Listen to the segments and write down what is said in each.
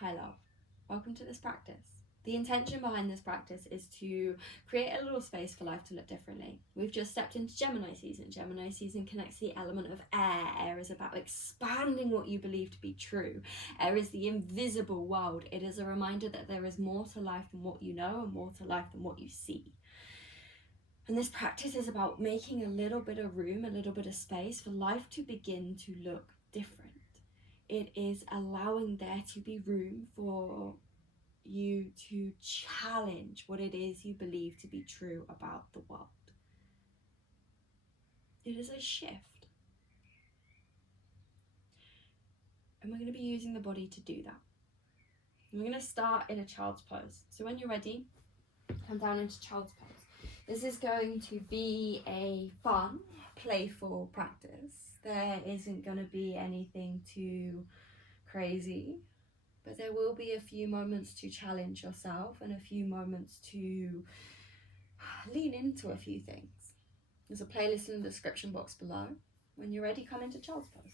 Hi love, welcome to this practice. The intention behind this practice is to create a little space for life to look differently. We've just stepped into Gemini season. Gemini season connects the element of air. Air is about expanding what you believe to be true. Air is the invisible world. It is a reminder that there is more to life than what you know and more to life than what you see. And this practice is about making a little bit of room, a little bit of space for life to begin to look different. It is allowing there to be room for you to challenge what it is you believe to be true about the world. It is a shift. And we're going to be using the body to do that. And we're going to start in a child's pose. So when you're ready, come down into child's pose. This is going to be a fun, playful practice. There isn't going to be anything too crazy. But there will be a few moments to challenge yourself and a few moments to lean into a few things. There's a playlist in the description box below. When you're ready, come into child's pose.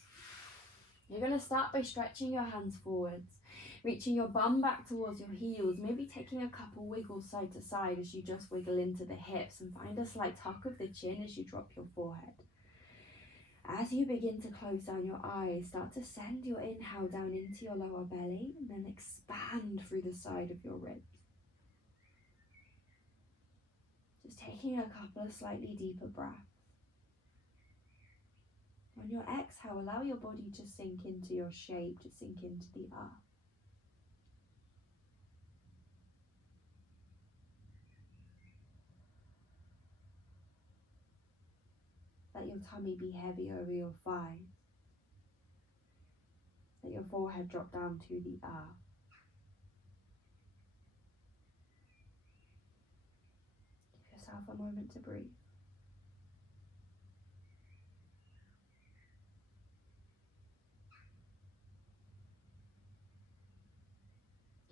You're going to start by stretching your hands forwards, reaching your bum back towards your heels, maybe taking a couple wiggles side to side as you just wiggle into the hips and find a slight tuck of the chin as you drop your forehead. As you begin to close down your eyes, start to send your inhale down into your lower belly and then expand through the side of your ribs. Just taking a couple of slightly deeper breaths. On your exhale, allow your body to sink into your shape, to sink into the earth. Let your tummy be heavy over your thighs. Let your forehead drop down to the earth. Give yourself a moment to breathe.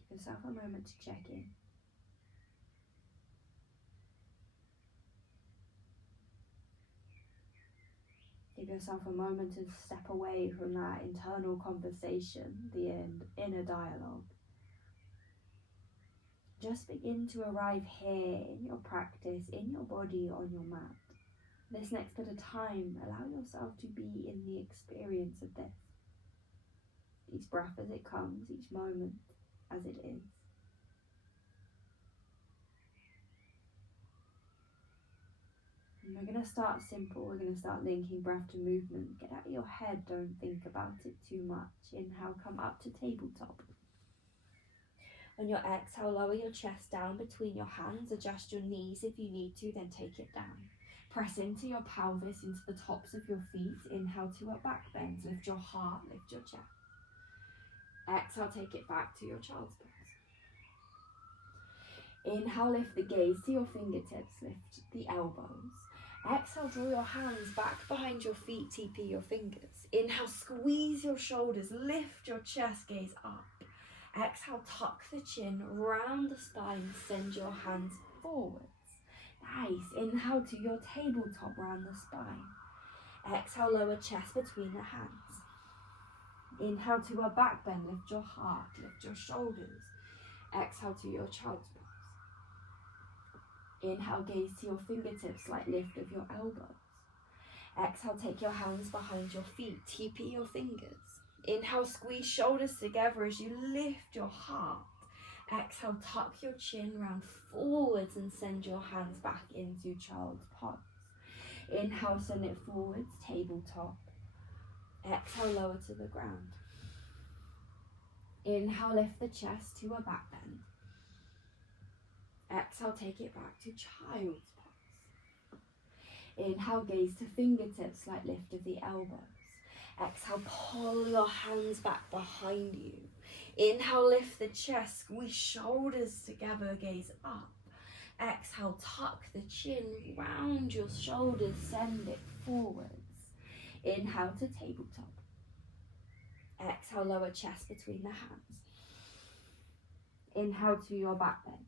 Give yourself a moment to check in. Give yourself a moment to step away from that internal conversation, the inner dialogue. Just begin to arrive here in your practice, in your body, on your mat. This next bit of time, allow yourself to be in the experience of this. Each breath as it comes, each moment as it is. And we're going to start simple. We're going to start linking breath to movement. Get out of your head, don't think about it too much. Inhale, come up to tabletop. On your exhale, lower your chest down between your hands. Adjust your knees if you need to, then take it down. Press into your pelvis, into the tops of your feet. Inhale to a back bend. Lift your heart, lift your chest. Exhale, take it back to your child's pose. Inhale, lift the gaze to your fingertips, lift the elbows. Exhale, draw your hands back behind your feet, TP your fingers. Inhale, squeeze your shoulders, lift your chest, gaze up. Exhale, tuck the chin, round the spine, send your hands forwards. Nice. Inhale to your tabletop, round the spine. Exhale, lower chest between the hands. Inhale to a back bend, lift your heart, lift your shoulders. Exhale to your child's pose. Inhale, gaze to your fingertips, slight lift of your elbows. Exhale, take your hands behind your feet, TP your fingers. Inhale, squeeze shoulders together as you lift your heart. Exhale, tuck your chin round forwards and send your hands back into child's pose. Inhale, send it forwards, tabletop. Exhale, lower to the ground. Inhale, lift the chest to a back bend. Exhale, take it back to child's pose. Inhale, gaze to fingertips, slight lift of the elbows. Exhale, pull your hands back behind you. Inhale, lift the chest, squeeze shoulders together, gaze up. Exhale, tuck the chin, round your shoulders, send it forwards. Inhale to tabletop. Exhale, lower chest between the hands. Inhale to your back bend.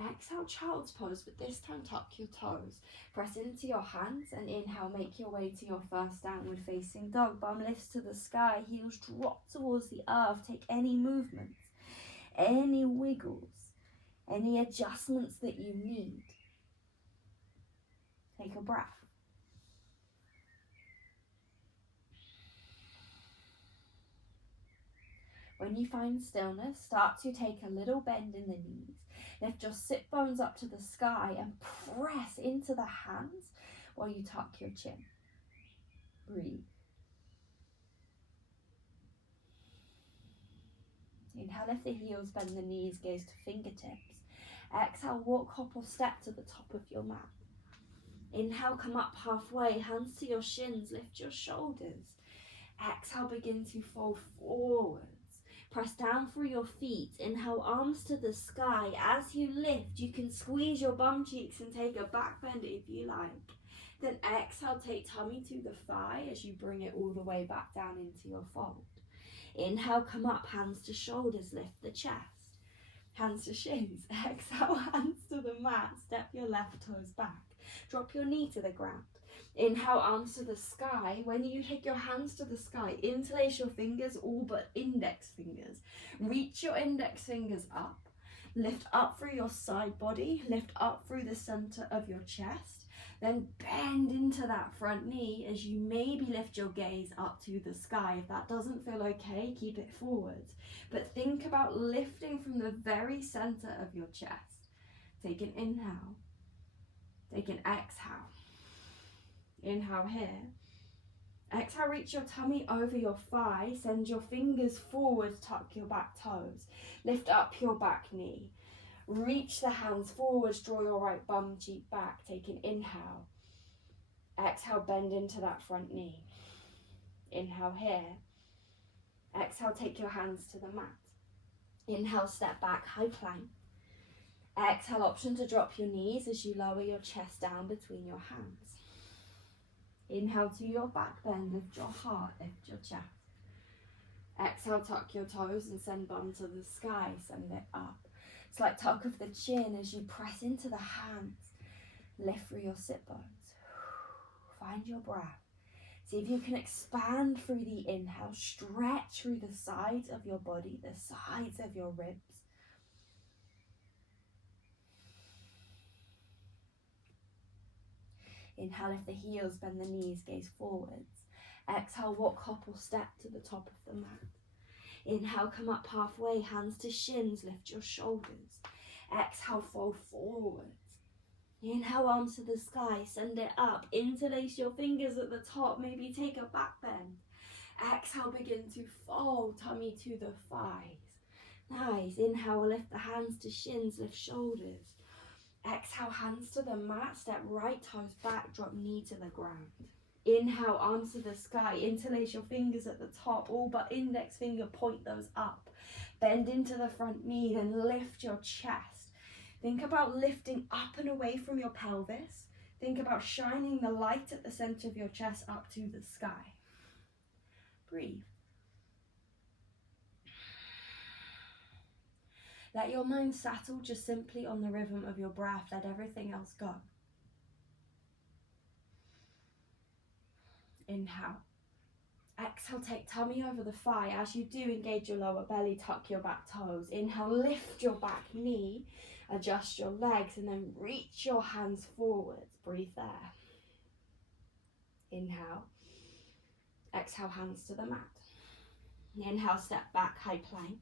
Exhale, child's pose, but this time tuck your toes. Press into your hands and inhale, make your way to your first downward facing dog. Bum lifts to the sky, heels drop towards the earth. Take any movements, any wiggles, any adjustments that you need. Take a breath. When you find stillness, start to take a little bend in the knees. Lift your sit bones up to the sky and press into the hands while you tuck your chin. Breathe. Inhale, lift the heels, bend the knees, gaze to fingertips. Exhale, walk, hop or step to the top of your mat. Inhale, come up halfway, hands to your shins, lift your shoulders. Exhale, begin to fold forwards. Press down through your feet. Inhale, arms to the sky. As you lift, you can squeeze your bum cheeks and take a back bend if you like. Then exhale, take tummy to the thigh as you bring it all the way back down into your fold. Inhale, come up, hands to shoulders, lift the chest. Hands to shins. Exhale, hands to the mat. Step your left toes back. Drop your knee to the ground. Inhale, arms to the sky. When you take your hands to the sky, interlace your fingers, all but index fingers. Reach your index fingers up. Lift up through your side body. Lift up through the center of your chest. Then bend into that front knee as you maybe lift your gaze up to the sky. If that doesn't feel okay, keep it forwards. But think about lifting from the very center of your chest. Take an inhale. Take an exhale. Inhale here. Exhale, reach your tummy over your thigh. Send your fingers forward, tuck your back toes. Lift up your back knee. Reach the hands forwards, draw your right bum cheek back. Take an inhale. Exhale, bend into that front knee. Inhale here. Exhale, take your hands to the mat. Inhale, step back, high plank. Exhale, option to drop your knees as you lower your chest down between your hands. Inhale to your back bend, lift your heart, lift your chest. Exhale, tuck your toes and send bum to the sky, send it up. Slight tuck of the chin as you press into the hands. Lift through your sit bones. Find your breath. See if you can expand through the inhale, stretch through the sides of your body, the sides of your ribs. Inhale, lift the heels, bend the knees, gaze forwards. Exhale, walk, hop or step to the top of the mat. Inhale, come up halfway, hands to shins, lift your shoulders. Exhale, fold forwards. Inhale, arms to the sky, send it up. Interlace your fingers at the top, maybe take a back bend. Exhale, begin to fold, tummy to the thighs. Nice. Inhale, lift the hands to shins, lift shoulders. Exhale, hands to the mat, step right toes back, drop knee to the ground. Inhale, arms to the sky, interlace your fingers at the top, all but index finger, point those up. Bend into the front knee, then lift your chest. Think about lifting up and away from your pelvis. Think about shining the light at the center of your chest up to the sky. Breathe. Let your mind settle just simply on the rhythm of your breath. Let everything else go. Inhale. Exhale, take tummy over the thigh. As you do, engage your lower belly, tuck your back toes. Inhale, lift your back knee, adjust your legs, and then reach your hands forwards. Breathe there. Inhale. Exhale, hands to the mat. Inhale, step back, high plank.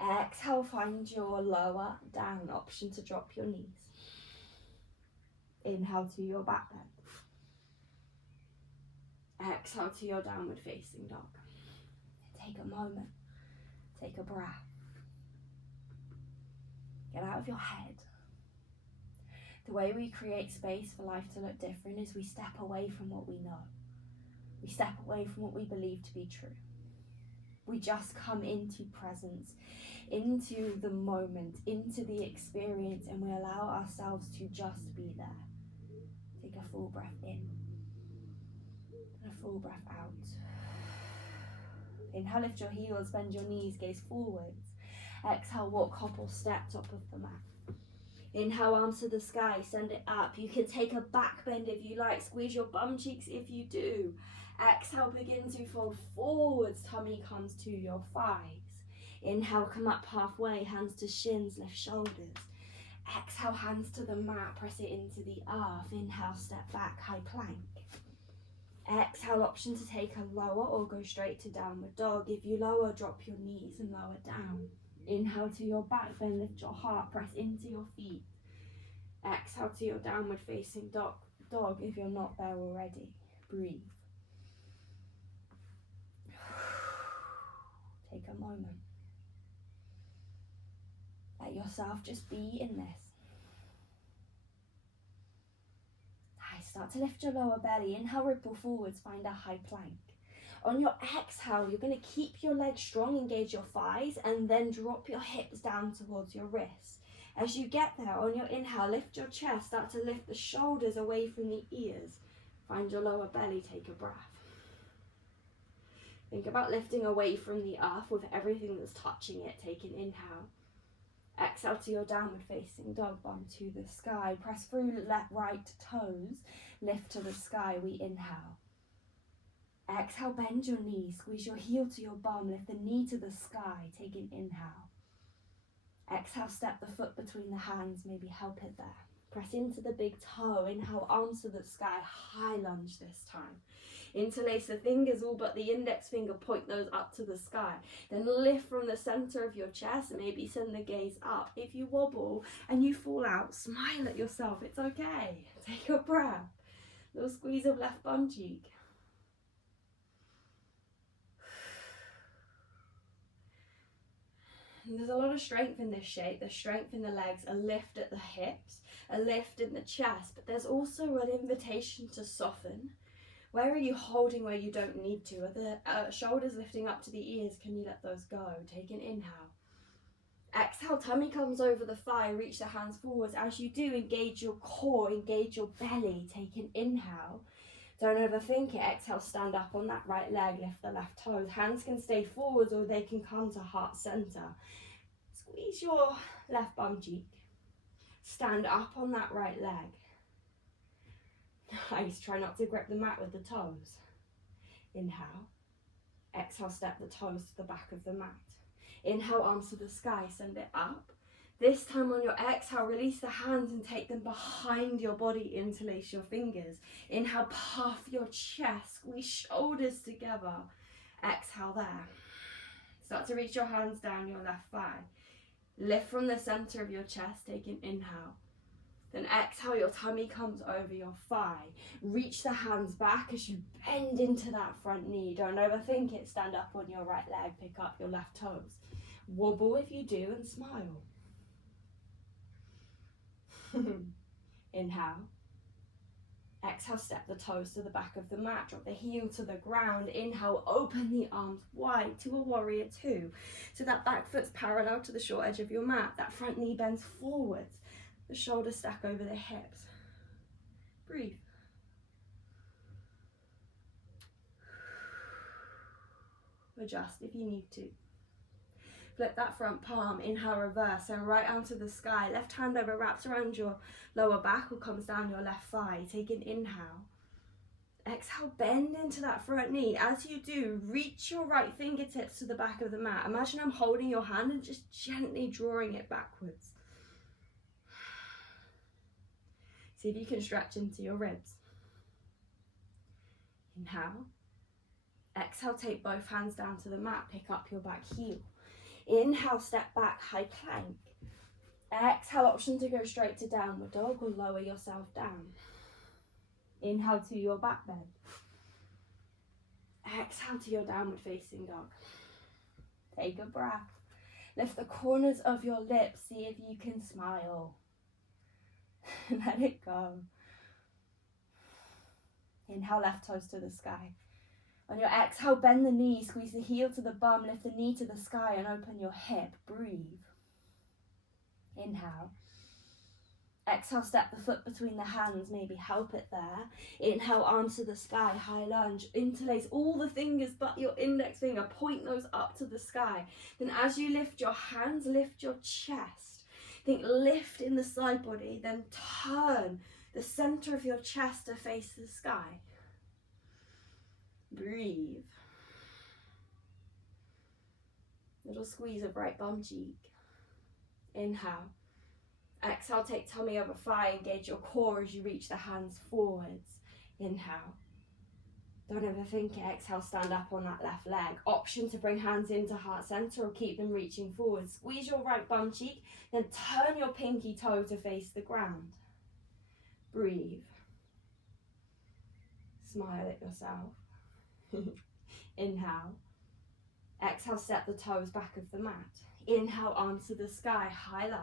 Exhale, find your lower down, option to drop your knees. Inhale to your back bend. Exhale to your downward facing dog. Take a moment, take a breath. Get out of your head. The way we create space for life to look different is we step away from what we know. We step away from what we believe to be true. We just come into presence, into the moment, into the experience, and we allow ourselves to just be there. Take a full breath in and a full breath out. Inhale, lift your heels, bend your knees, gaze forwards. Exhale, walk, hop or step, top of the mat. Inhale, arms to the sky, send it up. You can take a back bend if you like. Squeeze your bum cheeks if you do. Exhale, begin to fold forwards. Tummy comes to your thighs. Inhale, come up halfway. Hands to shins, lift shoulders. Exhale, hands to the mat. Press it into the earth. Inhale, step back, high plank. Exhale, option to take a lower or go straight to downward dog. If you lower, drop your knees and lower down. Inhale to your back bend, lift your heart, press into your feet. Exhale to your downward facing dog if you're not there already. Breathe. Take a moment. Let yourself just be in this. Nice. Start to lift your lower belly. Inhale, ripple forwards, find a high plank. On your exhale, you're going to keep your legs strong, engage your thighs, and then drop your hips down towards your wrists. As you get there, on your inhale, lift your chest, start to lift the shoulders away from the ears. Find your lower belly, take a breath. Think about lifting away from the earth with everything that's touching it. Take an inhale. Exhale to your downward facing dog, bum to the sky. Press through left, right toes, lift to the sky, we inhale. Exhale, bend your knees, squeeze your heel to your bum, lift the knee to the sky, take an inhale. Exhale, step the foot between the hands, maybe help it there. Press into the big toe, inhale, arms to the sky, high lunge this time. Interlace the fingers, all but the index finger, point those up to the sky. Then lift from the center of your chest and maybe send the gaze up. If you wobble and you fall out, smile at yourself, it's okay. Take a breath. Little squeeze of left bum cheek. And there's a lot of strength in this shape. There's strength in the legs, a lift at the hips, a lift in the chest, but there's also an invitation to soften. Where are you holding where you don't need to? Are the shoulders lifting up to the ears? Can you let those go? Take an inhale. Exhale, tummy comes over the thigh, reach the hands forwards. As you do, engage your core, engage your belly. Take an inhale. Don't overthink it. Exhale, stand up on that right leg, lift the left toes. Hands can stay forwards or they can come to heart center. Squeeze your left bum cheek. Stand up on that right leg. Nice. Try not to grip the mat with the toes. Inhale. Exhale, step the toes to the back of the mat. Inhale, arms to the sky, send it up. This time on your exhale, release the hands and take them behind your body, interlace your fingers. Inhale, puff your chest, squeeze shoulders together. Exhale there. Start to reach your hands down your left thigh. Lift from the center of your chest, take an inhale. Then exhale, your tummy comes over your thigh. Reach the hands back as you bend into that front knee. Don't overthink it, stand up on your right leg, pick up your left toes. Wobble if you do and smile. Inhale. Exhale, step the toes to the back of the mat, drop the heel to the ground. Inhale, open the arms wide to a warrior two. So that back foot's parallel to the short edge of your mat. That front knee bends forwards. The shoulders stack over the hips. Breathe. Adjust if you need to. Flip that front palm, inhale, reverse, and right arm to the sky. Left hand over wraps around your lower back or comes down your left thigh. Take an inhale. Exhale, bend into that front knee. As you do, reach your right fingertips to the back of the mat. Imagine I'm holding your hand and just gently drawing it backwards. See if you can stretch into your ribs. Inhale. Exhale, take both hands down to the mat. Pick up your back heel. Inhale, step back, high plank. Exhale, option to go straight to downward dog or lower yourself down. Inhale to your back bend. Exhale to your downward facing dog. Take a breath. Lift the corners of your lips. See if you can smile. Let it go. Inhale, left toes to the sky. On your exhale, bend the knee, squeeze the heel to the bum, lift the knee to the sky and open your hip. Breathe. Inhale. Exhale, step the foot between the hands, maybe help it there. Inhale, arms to the sky, high lunge. Interlace all the fingers but your index finger. Point those up to the sky. Then as you lift your hands, lift your chest. Think lift in the side body, then turn the center of your chest to face the sky. Breathe. Little squeeze of right bum cheek. Inhale. Exhale, take tummy over thigh, engage your core as you reach the hands forwards. Inhale. Don't overthink it. Exhale, stand up on that left leg. Option to bring hands into heart center or keep them reaching forward. Squeeze your right bum cheek, then turn your pinky toe to face the ground. Breathe. Smile at yourself. Inhale. Exhale, step the toes back of the mat. Inhale, arms to the sky, high lunge.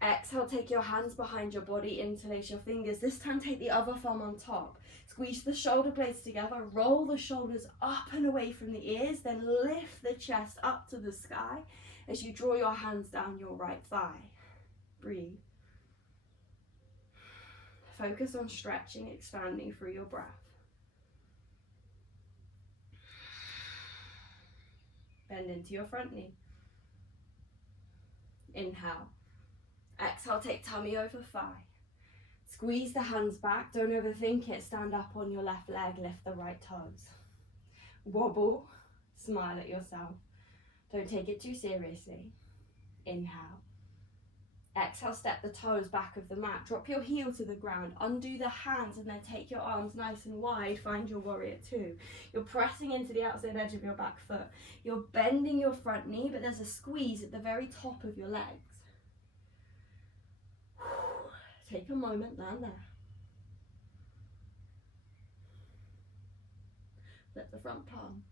Exhale, take your hands behind your body, interlace your fingers. This time, take the other thumb on top. Squeeze the shoulder blades together, roll the shoulders up and away from the ears, then lift the chest up to the sky as you draw your hands down your right thigh. Breathe. Focus on stretching, expanding through your breath. Bend into your front knee. Inhale. Exhale, take tummy over thigh. Squeeze the hands back, don't overthink it. Stand up on your left leg, lift the right toes. Wobble, smile at yourself. Don't take it too seriously. Inhale. Exhale, step the toes back of the mat. Drop your heel to the ground, undo the hands, and then take your arms nice and wide. Find your warrior two. You're pressing into the outside edge of your back foot. You're bending your front knee, but there's a squeeze at the very top of your legs. Take a moment, land there. Lift the front palm.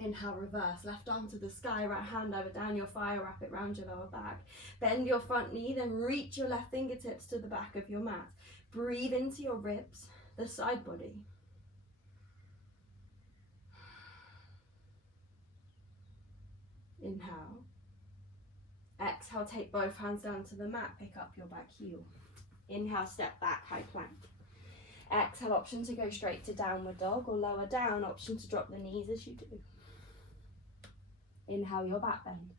Inhale, reverse, left arm to the sky, right hand over down your thigh, wrap it round your lower back. Bend your front knee, then reach your left fingertips to the back of your mat. Breathe into your ribs, the side body. Inhale. Exhale, take both hands down to the mat, pick up your back heel. Inhale, step back, high plank. Exhale, option to go straight to downward dog or lower down, option to drop the knees as you do. Inhale, your back bend.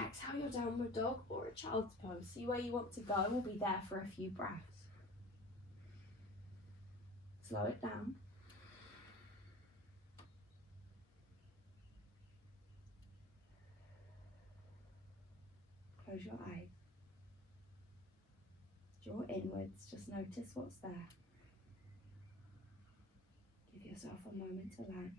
Exhale, your downward dog or a child's pose. See where you want to go, we'll be there for a few breaths. Slow it down. Close your eyes. Draw inwards, just notice what's there. Give yourself a moment to land.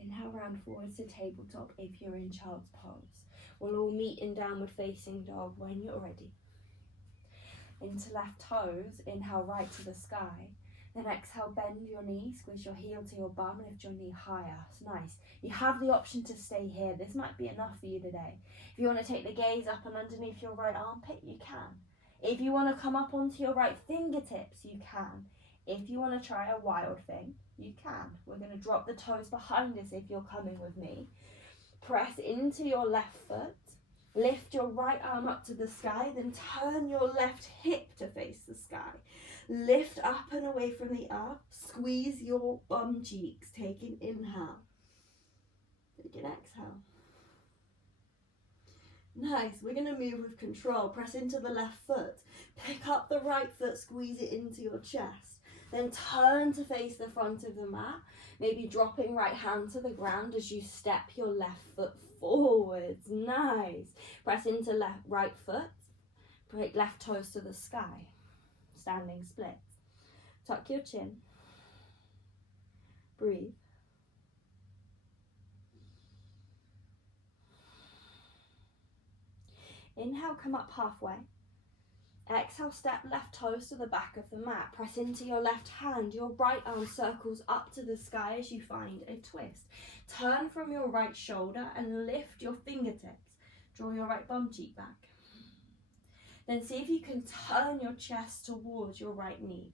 Inhale, round forwards to tabletop if you're in child's pose. We'll all meet in downward facing dog when you're ready. Into left toes, inhale right to the sky. Then exhale, bend your knee, squeeze your heel to your bum, lift your knee higher. It's nice. You have the option to stay here. This might be enough for you today. If you want to take the gaze up and underneath your right armpit, you can. If you want to come up onto your right fingertips, you can. If you want to try a wild thing, you can. We're going to drop the toes behind us if you're coming with me. Press into your left foot. Lift your right arm up to the sky, then turn your left hip to face the sky. Lift up and away from the up. Squeeze your bum cheeks. Take an inhale. Take an exhale. Nice. We're going to move with control. Press into the left foot. Pick up the right foot. Squeeze it into your chest. Then turn to face the front of the mat. Maybe dropping right hand to the ground as you step your left foot forwards. Nice. Press into right foot. Break left toes to the sky. Standing split. Tuck your chin. Breathe. Inhale, come up halfway. Exhale, step left toes to the back of the mat. Press into your left hand. Your right arm circles up to the sky as you find a twist. Turn from your right shoulder and lift your fingertips. Draw your right bum cheek back. Then see if you can turn your chest towards your right knee.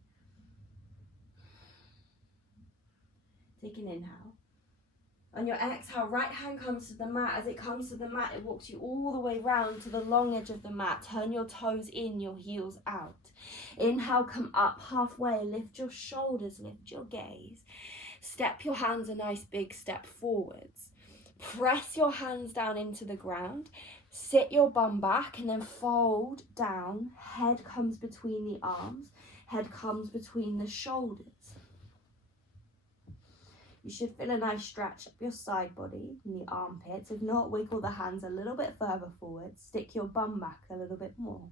Take an inhale. On your exhale, right hand comes to the mat. As it comes to the mat, it walks you all the way round to the long edge of the mat. Turn your toes in, your heels out. Inhale, come up halfway. Lift your shoulders, lift your gaze. Step your hands a nice big step forwards. Press your hands down into the ground. Sit your bum back and then fold down. Head comes between the arms. Head comes between the shoulders. You should feel a nice stretch up your side body and the armpits. If not, wiggle the hands a little bit further forward. Stick your bum back a little bit more.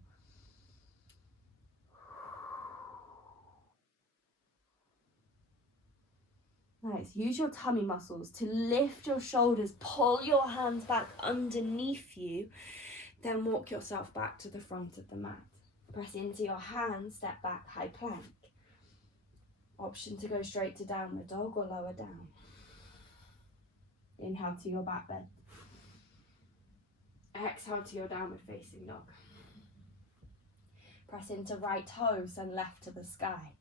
Nice. Use your tummy muscles to lift your shoulders. Pull your hands back underneath you. Then walk yourself back to the front of the mat. Press into your hands. Step back, high plank. Option to go straight to downward dog or lower down. Inhale to your back bend. Exhale to your downward facing dog. Press into right toes and left to the sky.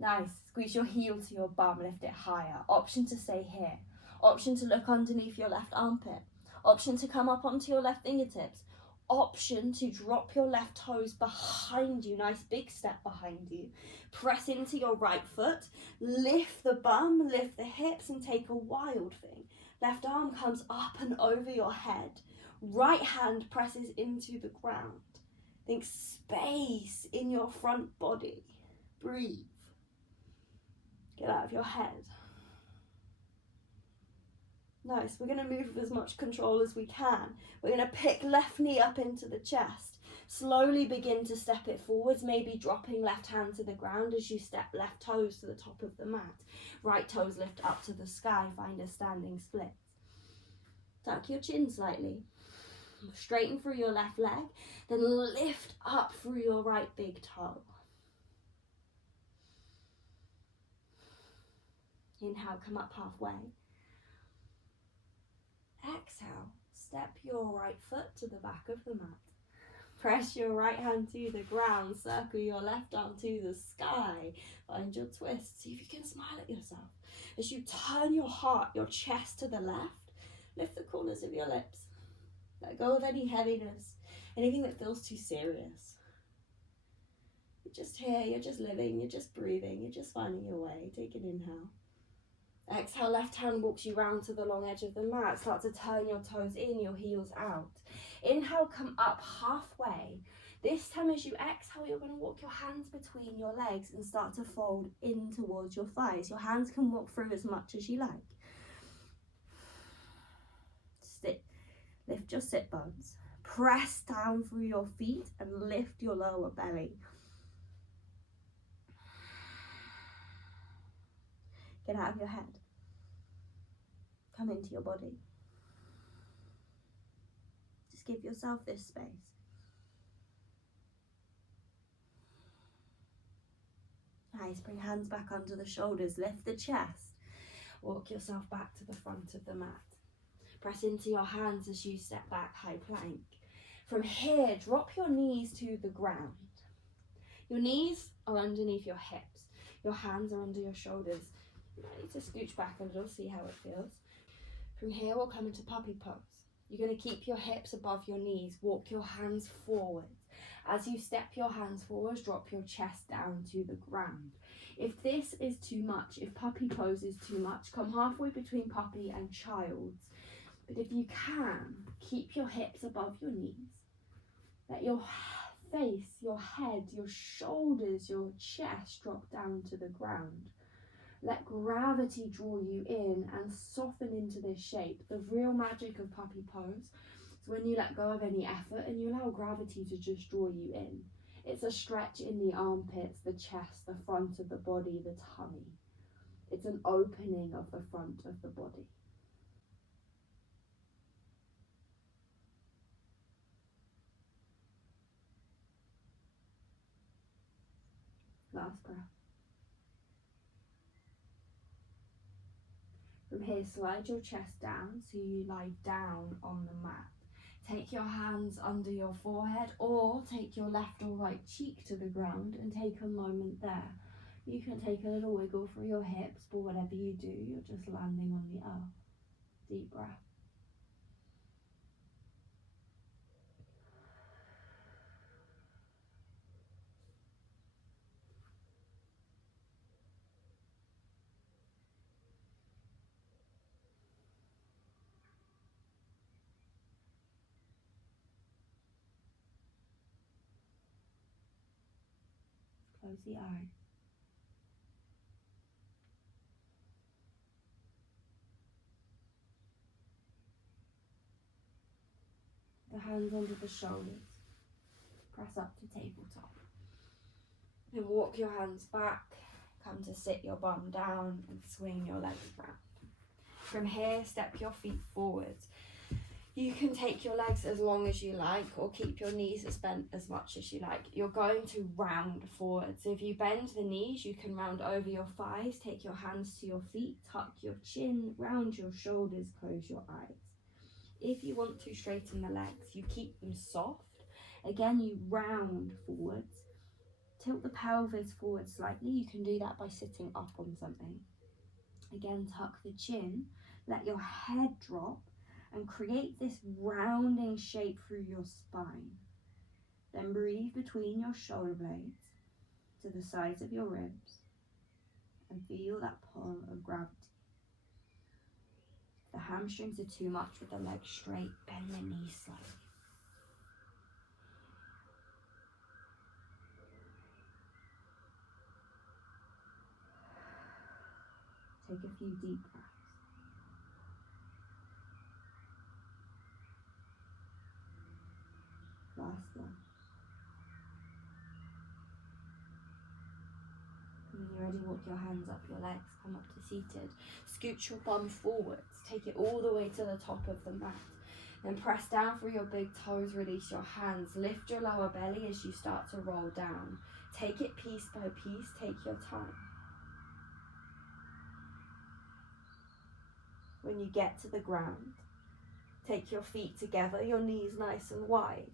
Nice. Squeeze your heel to your bum, lift it higher. Option to stay here. Option to look underneath your left armpit. Option to come up onto your left fingertips. Option to drop your left toes behind you. Nice big step behind you. Press into your right foot. Lift the bum, lift the hips and take a wild thing. Left arm comes up and over your head. Right hand presses into the ground. Think space in your front body. Breathe. Get out of your head. Nice. We're going to move with as much control as we can. We're going to pick left knee up into the chest. Slowly begin to step it forwards, maybe dropping left hand to the ground as you step left toes to the top of the mat. Right toes lift up to the sky, find a standing split. Tuck your chin slightly. Straighten through your left leg, then lift up through your right big toe. Inhale, come up halfway. Exhale, step your right foot to the back of the mat. Press your right hand to the ground, circle your left arm to the sky. Find your twist, see if you can smile at yourself. As you turn your heart, your chest to the left, lift the corners of your lips. Let go of any heaviness, anything that feels too serious. You're just here, you're just living, you're just breathing, you're just finding your way. Take an inhale. Exhale, left hand walks you round to the long edge of the mat. Start to turn your toes in, your heels out. Inhale, come up halfway. This time as you exhale, you're going to walk your hands between your legs and start to fold in towards your thighs. Your hands can walk through as much as you like. Lift your sit bones. Press down through your feet and lift your lower belly. Get out of your head. Come into your body. Just give yourself this space. Nice, bring hands back under the shoulders, lift the chest. Walk yourself back to the front of the mat. Press into your hands as you step back, high plank. From here, drop your knees to the ground. Your knees are underneath your hips. Your hands are under your shoulders. You might need to scooch back a little, see how it feels. From here, we'll come into puppy pose. You're going to keep your hips above your knees. Walk your hands forward. As you step your hands forward, drop your chest down to the ground. If this is too much, if puppy pose is too much, come halfway between puppy and child's. But if you can, keep your hips above your knees. Let your face, your head, your shoulders, your chest drop down to the ground. Let gravity draw you in and soften into this shape. The real magic of puppy pose is when you let go of any effort and you allow gravity to just draw you in. It's a stretch in the armpits, the chest, the front of the body, the tummy. It's an opening of the front of the body. Last breath. From here, slide your chest down so you lie down on the mat. Take your hands under your forehead or take your left or right cheek to the ground and take a moment there. You can take a little wiggle through your hips, but whatever you do, you're just landing on the earth. Deep breath. Close the eyes. The hands under the shoulders. Press up to tabletop. Then walk your hands back. Come to sit your bum down and swing your legs round. From here, step your feet forwards. You can take your legs as long as you like or keep your knees as bent as much as you like. You're going to round forward. So if you bend the knees, you can round over your thighs, take your hands to your feet, tuck your chin, round your shoulders, close your eyes. If you want to straighten the legs, you keep them soft. Again, you round forwards. Tilt the pelvis forward slightly. You can do that by sitting up on something. Again, tuck the chin, let your head drop, and create this rounding shape through your spine. Then breathe between your shoulder blades to the sides of your ribs and feel that pull of gravity. If the hamstrings are too much with the legs straight, bend the knees slightly. Take a few deep breaths. Last one. And when you're ready, walk your hands up your legs, come up to seated. Scoot your bum forwards, take it all the way to the top of the mat. Then press down through your big toes, release your hands. Lift your lower belly as you start to roll down. Take it piece by piece, take your time. When you get to the ground, take your feet together, your knees nice and wide.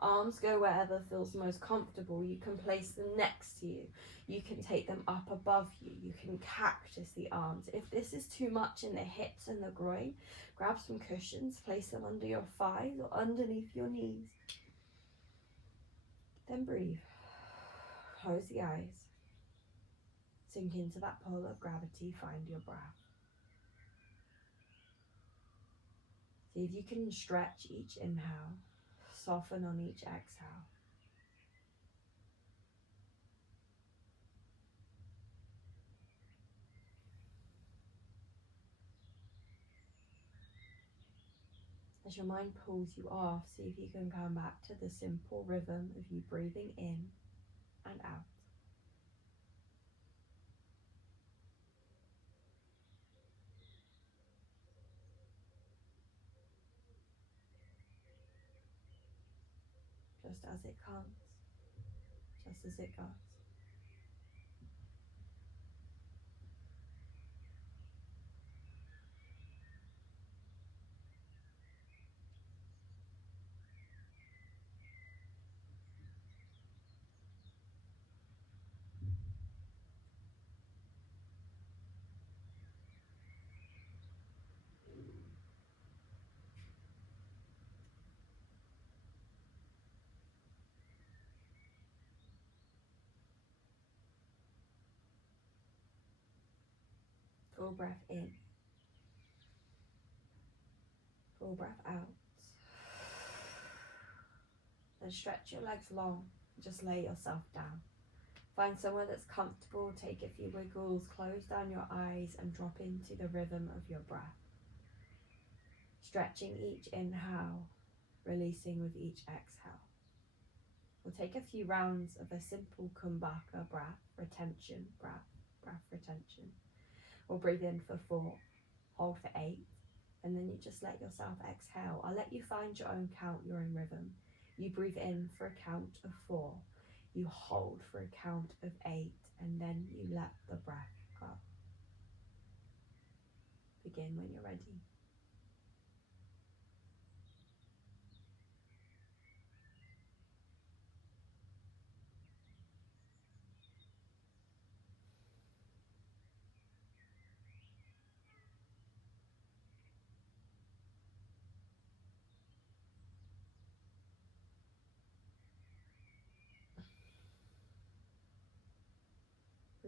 Arms go wherever feels most comfortable. You can place them next to you. You can take them up above you. You can cactus the arms. If this is too much in the hips and the groin, grab some cushions, place them under your thighs or underneath your knees. Then breathe. Close the eyes. Sink into that pull of gravity. Find your breath. See if you can stretch each inhale. Soften on each exhale. As your mind pulls you off, see if you can come back to the simple rhythm of you breathing in and out. Just as it comes, just as it goes. Full breath in. Full breath out. Then stretch your legs long. Just lay yourself down. Find somewhere that's comfortable. Take a few wiggles. Close down your eyes and drop into the rhythm of your breath. Stretching each inhale, releasing with each exhale. We'll take a few rounds of a simple kumbhaka breath, retention, breath, breath, retention. We'll breathe in for 4, hold for 8, and then you just let yourself exhale. I'll let you find your own count, your own rhythm. You breathe in for a count of 4, you hold for a count of 8, and then you let the breath go. Begin when you're ready.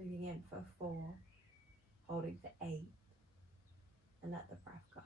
Breathing in for 4, holding for 8, and let the breath go.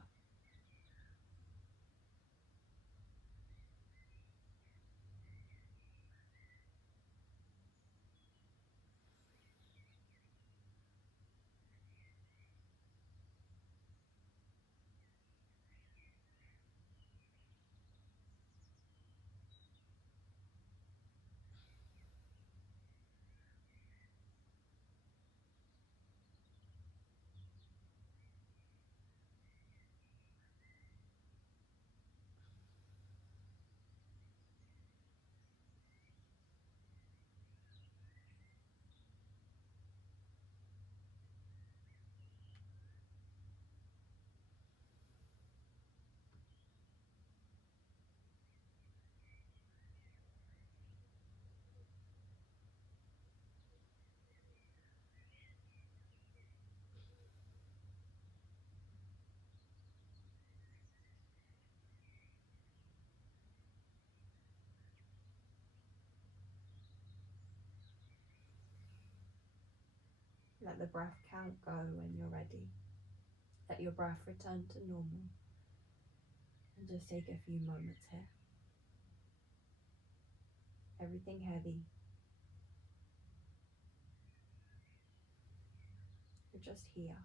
Let the breath count go when you're ready. Let your breath return to normal. And just take a few moments here. Everything heavy. You're just here.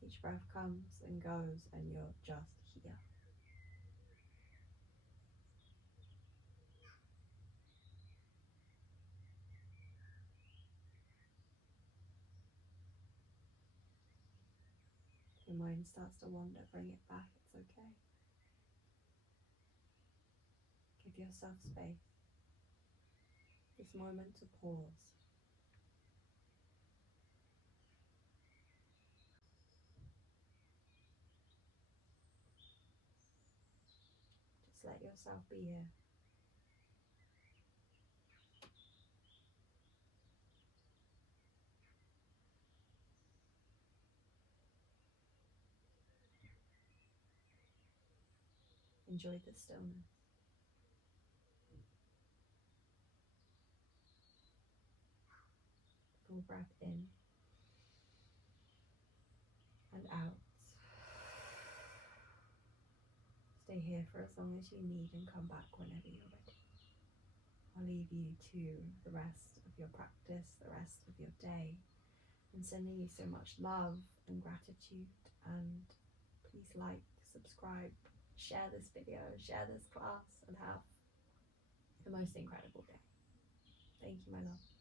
Each breath comes and goes and you're just here. If your mind starts to wander, bring it back, it's okay. Give yourself space. This moment to pause. Just let yourself be here. Enjoy the stillness. Full breath in and out. Stay here for as long as you need and come back whenever you're ready. I'll leave you to the rest of your practice, the rest of your day, and sending you so much love and gratitude. And please like, subscribe, share this video, share this class, and have the most incredible day. Thank you, my love.